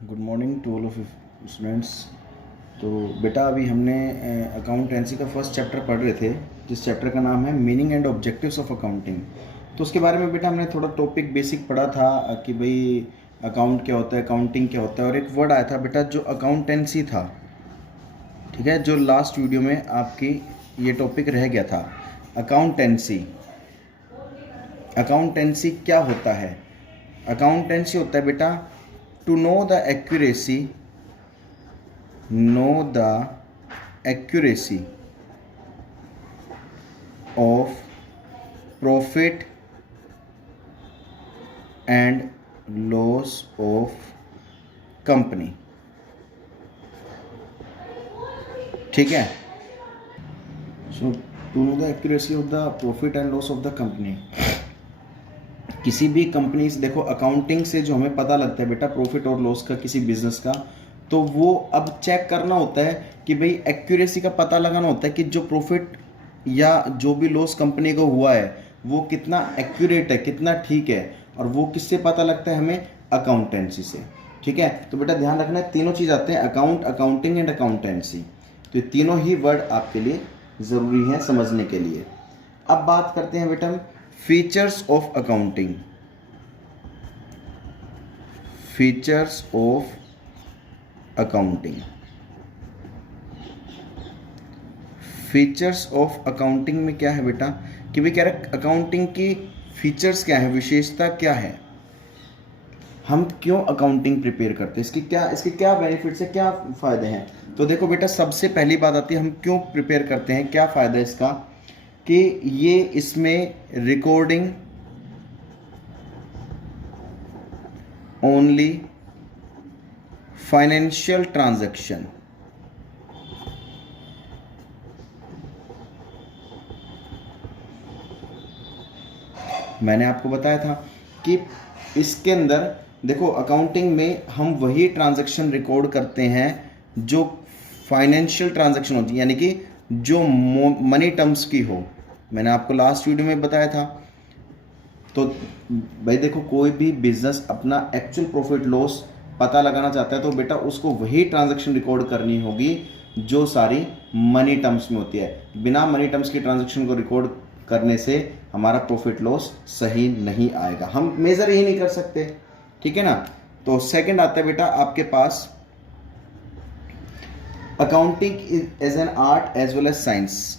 Good morning to all of students. तो बेटा अभी हमने अकाउंटेंसी का फर्स्ट चैप्टर पढ़ रहे थे, जिस चैप्टर का नाम है meaning and objectives of accounting. तो उसके बारे में बेटा हमने थोड़ा टॉपिक बेसिक पढ़ा था कि भाई अकाउंट क्या होता है, अकाउंटिंग क्या होता है, और एक वर्ड आया था बेटा जो अकाउंटेंसी था। ठीक है, जो लास्ट वीडियो में आपकी ये टॉपिक रह गया था, अकाउंटेंसी। अकाउंटेंसी क्या होता है? अकाउंटेंसी होता है बेटा to know the accuracy of profit and loss of company। ठीक है, so to know the accuracy of the profit and loss of the company। किसी भी कंपनी से देखो, अकाउंटिंग से जो हमें पता लगता है बेटा प्रॉफिट और लॉस का किसी बिजनेस का, तो वो अब चेक करना होता है कि भाई एक्यूरेसी का पता लगाना होता है कि जो प्रॉफिट या जो भी लॉस कंपनी को हुआ है वो कितना एक्यूरेट है, कितना ठीक है। और वो किससे पता लगता है हमें? अकाउंटेंसी से। ठीक है, तो बेटा ध्यान रखना है, तीनों चीज़ आते हैं, अकाउंट, अकाउंटिंग एंड अकाउंटेंसी। तो ये तीनों ही वर्ड आपके लिए ज़रूरी हैं समझने के लिए। अब बात करते हैं बेटा features of accounting. Features of accounting. Features of accounting में क्या है बेटा कि भाई कह रहे अकाउंटिंग की फीचर्स क्या है, विशेषता क्या है, हम क्यों अकाउंटिंग प्रिपेयर करते हैं, इसके क्या बेनिफिट्स है, क्या फ़ायदे हैं। तो देखो बेटा, सबसे पहली बात आती है हम क्यों प्रिपेयर करते हैं, क्या फ़ायदा है इसका, कि ये इसमें रिकॉर्डिंग ओनली फाइनेंशियल ट्रांजैक्शन। मैंने आपको बताया था कि इसके अंदर देखो अकाउंटिंग में हम वही ट्रांजैक्शन रिकॉर्ड करते हैं जो फाइनेंशियल ट्रांजैक्शन होती है, यानी कि जो मनी टर्म्स की हो। मैंने आपको लास्ट वीडियो में बताया था। तो भाई देखो, कोई भी बिजनेस अपना एक्चुअल प्रॉफिट लॉस पता लगाना चाहता है तो बेटा उसको वही ट्रांजैक्शन रिकॉर्ड करनी होगी जो सारी मनी टर्म्स में होती है। बिना मनी टर्म्स की ट्रांजैक्शन को रिकॉर्ड करने से हमारा प्रॉफिट लॉस सही नहीं आएगा, हम मेजर ही नहीं कर सकते। ठीक है ना। तो सेकंड आता है बेटा आपके पास accounting as an art as well as science.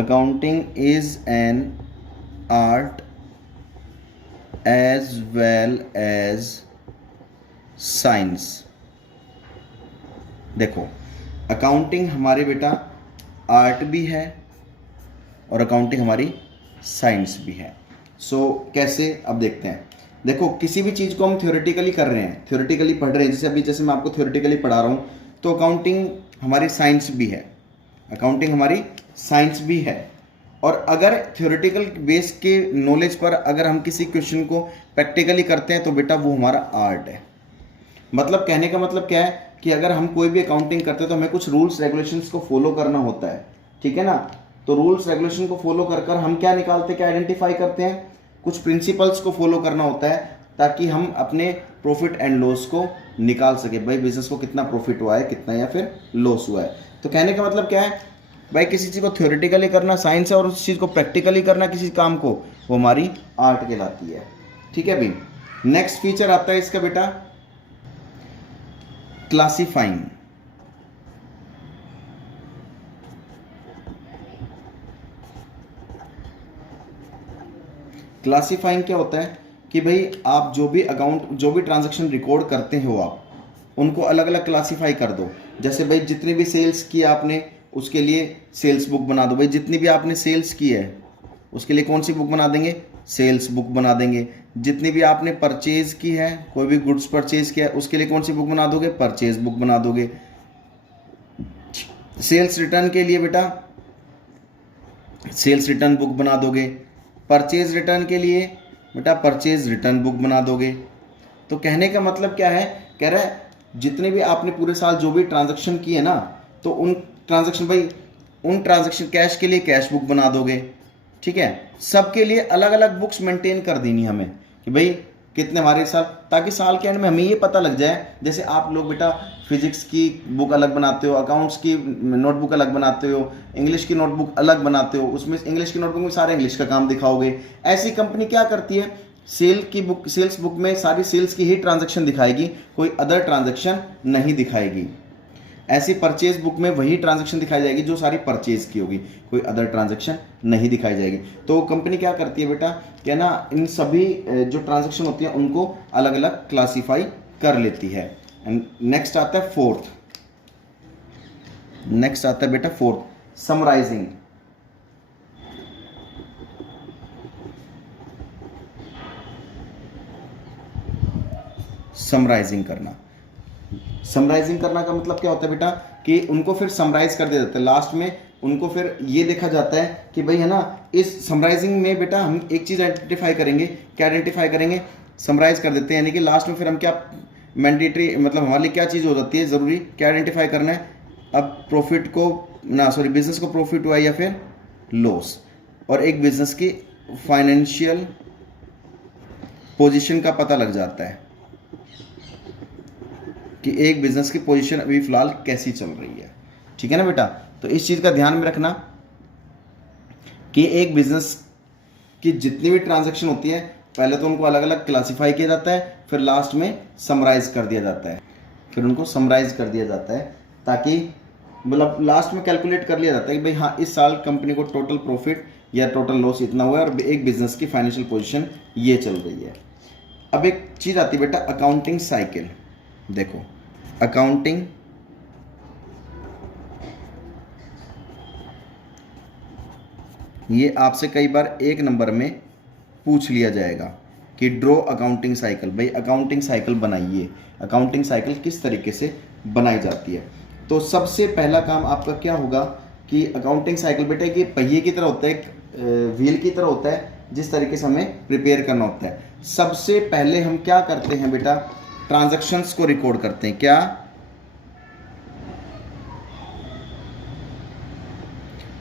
Accounting is an art as well as science। देखो, अकाउंटिंग हमारे बेटा आर्ट भी है और अकाउंटिंग हमारी साइंस भी है। कैसे, अब देखते हैं। देखो, किसी भी चीज़ को हम थ्योरेटिकली कर रहे हैं, थ्योरेटिकली पढ़ रहे हैं, जैसे मैं आपको थ्योरेटिकली पढ़ा रहा हूँ, तो अकाउंटिंग हमारी साइंस भी है, अकाउंटिंग हमारी साइंस भी है। और अगर थ्योरेटिकल बेस के नॉलेज पर अगर हम किसी क्वेश्चन को प्रैक्टिकली करते हैं तो बेटा वो हमारा आर्ट है। मतलब कहने का मतलब क्या है कि अगर हम कोई भी अकाउंटिंग करते हैं तो हमें कुछ रूल्स रेगुलेशंस को फॉलो करना होता है। ठीक है ना। तो रूल्स रेगुलेशन को फॉलो कर हम क्या निकालते, क्या आइडेंटिफाई करते हैं, कुछ प्रिंसिपल्स को फॉलो करना होता है ताकि हम अपने प्रॉफिट एंड लॉस को निकाल सके। भाई बिजनेस को कितना प्रॉफिट हुआ है, कितना या फिर लॉस हुआ है। तो कहने का मतलब क्या है भाई, किसी चीज़ को थ्योरेटिकली करना साइंस है और उस चीज़ को प्रैक्टिकली करना किसी काम को, वो हमारी आर्ट कहलाती है। ठीक है भाई। नेक्स्ट फीचर आता है इसका बेटा क्लासिफाइंग। क्लासिफाइंग क्या होता है कि भाई आप जो भी ट्रांजैक्शन रिकॉर्ड करते हो आप उनको अलग अलग क्लासिफाई कर दो। जैसे भाई जितनी भी सेल्स की आपने उसके लिए सेल्स बुक बना दो। भाई जितनी भी आपने सेल्स की है उसके लिए कौन सी बुक बना देंगे? सेल्स बुक बना देंगे। जितनी भी आपने परचेज की है, कोई भी गुड्स परचेज किया है, उसके लिए कौन सी बुक बना दोगे? परचेज बुक बना दोगे। सेल्स रिटर्न के लिए बेटा सेल्स रिटर्न बुक बना दोगे। परचेज रिटर्न के लिए बेटा परचेज रिटर्न बुक बना दोगे। तो कहने का मतलब क्या है, कह रहा है जितने भी आपने पूरे साल जो भी ट्रांजैक्शन की है ना, तो उन ट्रांजैक्शन कैश के लिए कैश बुक बना दोगे, ठीक है। सबके लिए अलग अलग बुक्स मेंटेन कर देनी हमें कि भाई कितने हमारे साथ, ताकि साल के एंड में हमें ये पता लग जाए। जैसे आप लोग बेटा फिजिक्स की बुक अलग बनाते हो, अकाउंट्स की नोटबुक अलग बनाते हो, इंग्लिश की नोटबुक अलग बनाते हो, उसमें इंग्लिश की नोटबुक में सारे इंग्लिश का काम दिखाओगे। ऐसी कंपनी क्या करती है, सेल्स बुक में सारी सेल्स की ही ट्रांजैक्शन दिखाएगी, कोई अदर ट्रांजैक्शन नहीं दिखाएगी। ऐसी परचेज बुक में वही ट्रांजैक्शन दिखाई जाएगी जो सारी परचेज की होगी, कोई अदर ट्रांजैक्शन नहीं दिखाई जाएगी। तो कंपनी क्या करती है बेटा, क्या ना, इन सभी जो ट्रांजैक्शन होती है उनको अलग अलग क्लासीफाई कर लेती है। एंड नेक्स्ट आता है फोर्थ, समराइजिंग। समराइजिंग करना का मतलब क्या होता है बेटा, कि उनको फिर समराइज कर दिया जाता है लास्ट में। उनको फिर ये देखा जाता है कि भाई है ना, इस समराइजिंग में बेटा हम एक चीज़ आइडेंटिफाई करेंगे। क्या आइडेंटिफाई करेंगे, समराइज कर देते हैं, यानी कि लास्ट में फिर हम क्या मैंडेटरी, मतलब हमारे लिए क्या चीज़ हो जाती है ज़रूरी, क्या आइडेंटिफाई करना है। अब प्रॉफिट को बिजनेस को प्रॉफिट हुआ या फिर लॉस, और एक बिजनेस की फाइनेंशियल पोजीशन का पता लग जाता है कि एक बिजनेस की पोजीशन अभी फिलहाल कैसी चल रही है। ठीक है ना बेटा, तो इस चीज़ का ध्यान में रखना कि एक बिजनेस की जितनी भी ट्रांजैक्शन होती है पहले तो उनको अलग अलग क्लासिफाई किया जाता है, फिर लास्ट में समराइज कर दिया जाता है, ताकि मतलब लास्ट में कैलकुलेट कर लिया जाता है कि भाई हाँ, इस साल कंपनी को टोटल प्रॉफिट या टोटल लॉस इतना हुआ है और एक बिजनेस की फाइनेंशियल पोजीशन ये चल रही है। अब एक चीज़ आती है बेटा, अकाउंटिंग साइकिल। देखो, अकाउंटिंग ये आपसे कई बार एक नंबर में पूछ लिया जाएगा कि ड्रॉ अकाउंटिंग साइकिल। भाई अकाउंटिंग साइकिल बनाइए, अकाउंटिंग साइकिल किस तरीके से बनाई जाती है। तो सबसे पहला काम आपका क्या होगा कि अकाउंटिंग साइकिल बेटा कि पहिए की तरह होता है, एक व्हील की तरह होता है, जिस तरीके से हमें प्रिपेयर करना होता है। सबसे पहले हम क्या करते हैं बेटा, ट्रांजैक्शंस को रिकॉर्ड करते हैं। क्या,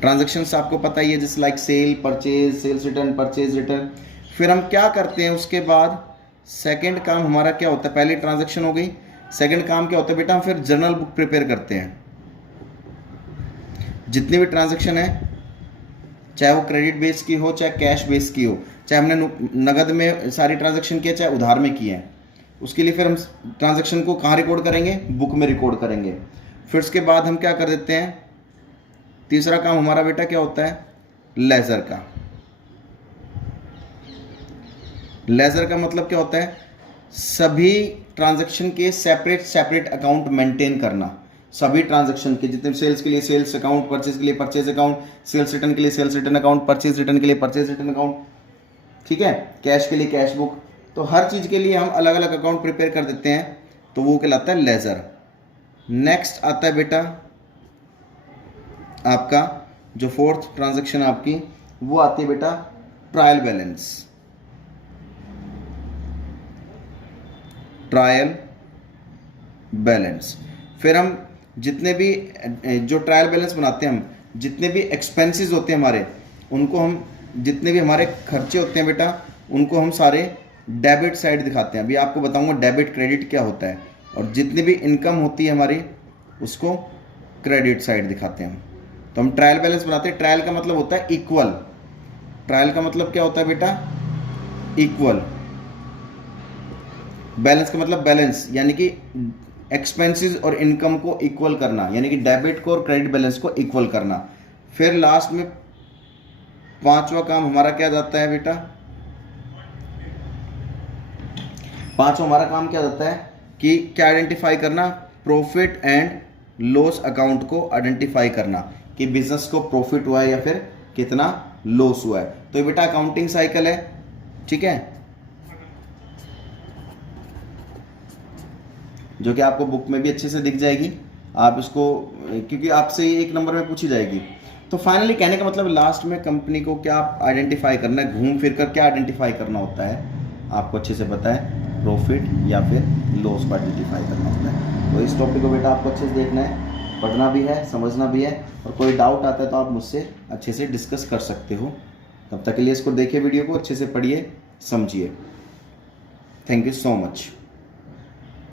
ट्रांजैक्शंस आपको पता ही है, जैसे like sale, purchase, sales return, purchase return. फिर हम क्या करते हैं उसके बाद, सेकंड काम हमारा क्या होता है, पहले ट्रांजैक्शन हो गई, सेकंड काम क्या होता है बेटा, हम फिर जर्नल बुक प्रिपेयर करते हैं। जितनी भी ट्रांजैक्शन है, चाहे वो क्रेडिट बेस की हो, चाहे कैश बेस की हो, चाहे हमने नगद में सारी ट्रांजैक्शन की है, चाहे उधार में की है, उसके लिए फिर हम ट्रांजैक्शन को कहाँ रिकॉर्ड करेंगे, बुक में रिकॉर्ड करेंगे। फिर उसके बाद हम क्या कर देते हैं, तीसरा काम हमारा बेटा क्या होता है, लेजर का। लेजर का मतलब क्या होता है, सभी ट्रांजैक्शन के सेपरेट अकाउंट मेंटेन करना। सभी ट्रांजैक्शन के जितने, सेल्स के लिए सेल्स अकाउंट, परचेज के लिए परचेज अकाउंट, सेल्स रिटर्न के लिए sales return account, purchase return के लिए परचेज रिटर्न अकाउंट, ठीक है, कैश के लिए कैश बुक। तो हर चीज़ के लिए हम अलग अलग अकाउंट प्रिपेयर कर देते हैं, तो वो कहलाता है लेजर। नेक्स्ट आता है बेटा आपका जो फोर्थ ट्रांजैक्शन आपकी, वो आती है बेटा ट्रायल बैलेंस। फिर हम जितने भी जो ट्रायल बैलेंस बनाते हैं, हम जितने भी एक्सपेंसेस होते हैं हमारे, उनको हम, जितने भी हमारे खर्चे होते हैं बेटा, उनको हम सारे डेबिट साइड दिखाते हैं। अभी आपको बताऊंगा डेबिट क्रेडिट क्या होता है। और जितनी भी इनकम होती है हमारी, उसको क्रेडिट साइड दिखाते हैं हम। तो हम ट्रायल बैलेंस बनाते हैं। ट्रायल का मतलब होता है इक्वल। ट्रायल का मतलब क्या होता है बेटा, इक्वल। बैलेंस का मतलब बैलेंस, यानी कि एक्सपेंसेस और इनकम को इक्वल करना, यानी कि डेबिट को और क्रेडिट बैलेंस को इक्वल करना। फिर लास्ट में पांचवा काम हमारा क्या जाता है बेटा, पांचवा हमारा काम क्या जाता है कि क्या आइडेंटिफाई करना, प्रॉफिट एंड लॉस अकाउंट को आइडेंटिफाई करना कि बिजनेस को प्रॉफिट हुआ है या फिर कितना लॉस हुआ है। तो ये बेटा अकाउंटिंग साइकिल है, ठीक है, जो कि आपको बुक में भी अच्छे से दिख जाएगी। आप इसको, क्योंकि आपसे ये एक नंबर में पूछी जाएगी। तो फाइनली कहने का मतलब लास्ट में कंपनी को क्या आइडेंटिफाई करना है, घूम फिर कर क्या आइडेंटिफाई करना होता है, आपको अच्छे से पता है, प्रॉफिट या फिर लॉस को आइडेंटिफाई करना होता है। तो इस टॉपिक को बेटा आपको अच्छे से देखना है, पढ़ना भी है, समझना भी है, और कोई डाउट आता है तो आप मुझसे अच्छे से डिस्कस कर सकते हो। तब तक के लिए इसको देखिए, वीडियो को अच्छे से पढ़िए, समझिए। Thank you so much.